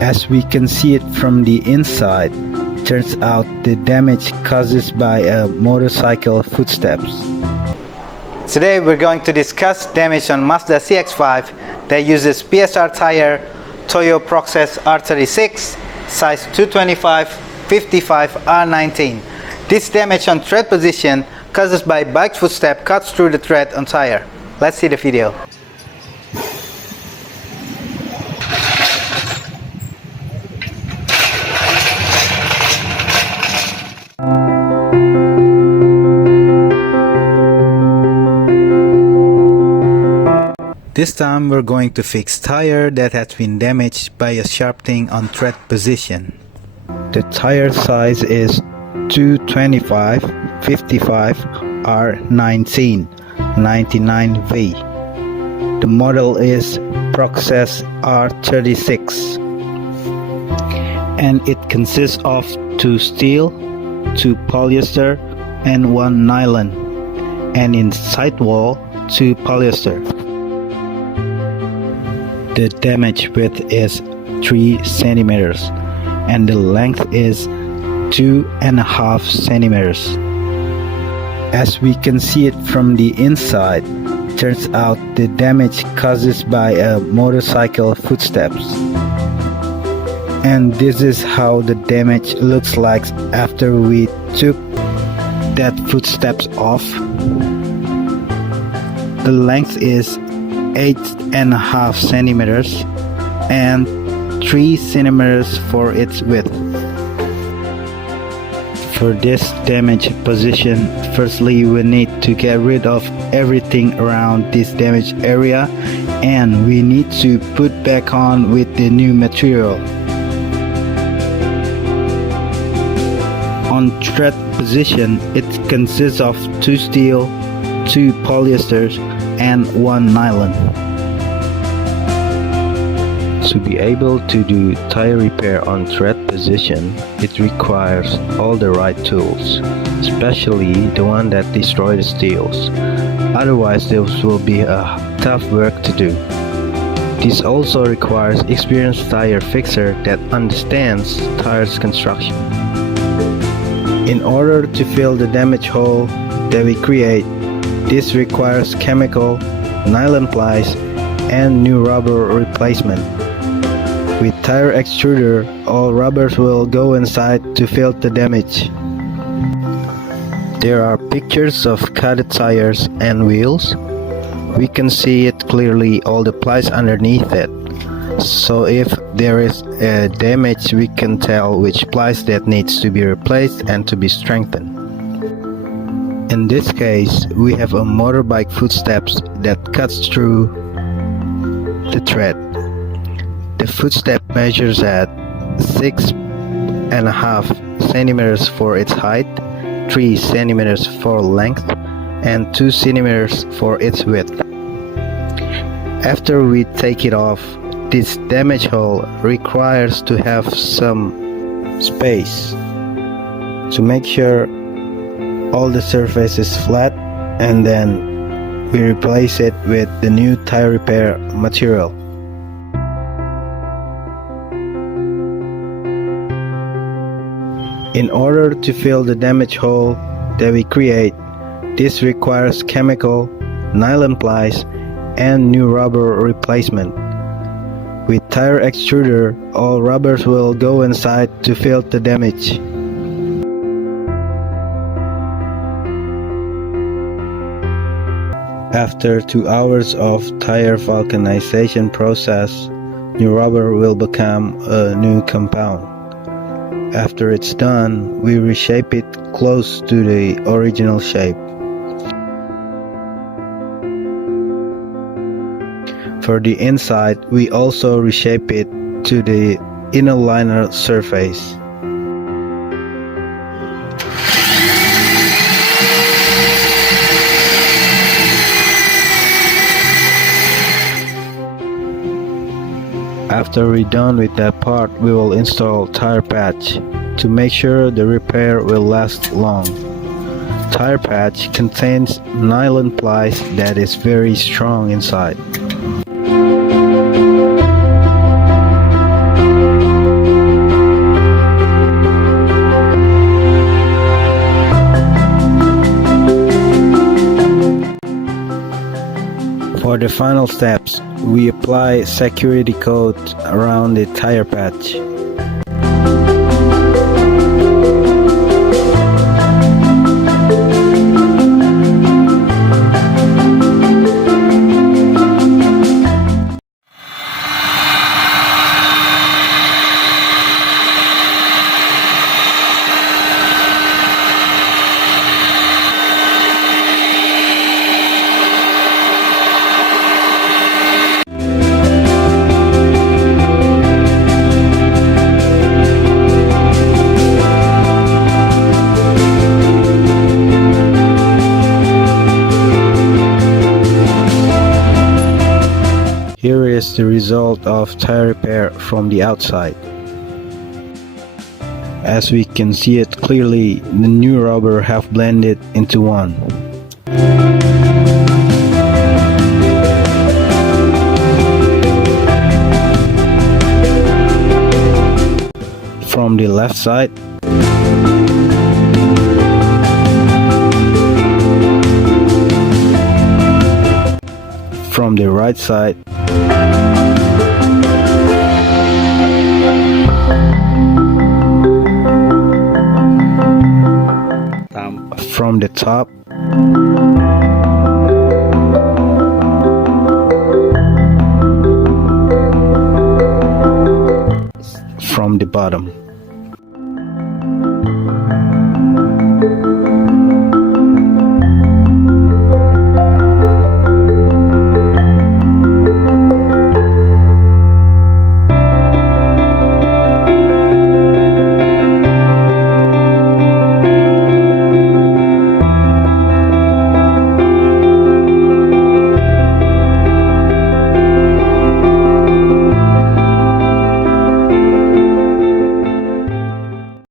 As we can see it from the inside, turns out the damage causes by a motorcycle footsteps. Today we're going to discuss damage on Mazda CX5 that uses PSR tire Toyo Process R36 size 225/55 R19. This damage on tread position causes by bike footstep cuts through the tread on tire. Let's see the video. This time we're going to fix tire that has been damaged by a sharp thing on tread position. The tire size is 225/55 R19 99V. The model is Process R36 and it consists of 2 steel, 2 polyester and 1 nylon, and in sidewall 2 polyester. The damage width is 3 centimeters and the length is 2.5 centimeters. As we can see it from the inside, turns out the damage causes by a motorcycle footsteps. And this is how the damage looks like after we took that footsteps off. The length is 8.5 centimeters and 3 centimeters for its width. For this damaged position, firstly we need to get rid of everything around this damaged area and we need to put back on with the new material. On tread position, it consists of 2 steel, 2 polyesters and 1 nylon. To be able to do tire repair on tread position, it requires all the right tools, especially the one that destroys the steels. Otherwise, this will be a tough work to do. This also requires experienced tire fixer that understands tires construction. In order to fill the damage hole that we create, this requires chemical, nylon plies, and new rubber replacement. With tire extruder, all rubbers will go inside to fill the damage. There are pictures of cut tires and wheels. We can see it clearly, all the plies underneath it. So if there is a damage, we can tell which plies that needs to be replaced and to be strengthened. In this case, we have a motorbike footsteps that cuts through the tread. The footstep measures at 6.5 centimeters for its height, 3 centimeters for length, and 2 centimeters for its width. After we take it off, this damage hole requires to have some space to make sure all the surface is flat, and then we replace it with the new tire repair material. In order to fill the damage hole that we create, this requires chemical, nylon plies, and new rubber replacement. With tire extruder, all rubbers will go inside to fill the damage. After 2 hours of tire vulcanization process, new rubber will become a new compound. After it's done, we reshape it close to the original shape. For the inside, we also reshape it to the inner liner surface. After we're done with that part, we will install tire patch to make sure the repair will last long. Tire patch contains nylon plies that is very strong inside. the final steps, we apply security coat around the tire patch. Here is the result of tire repair from the outside. As we can see it clearly, the new rubber have blended into one. From the left side, from the right side, from the top, from the bottom.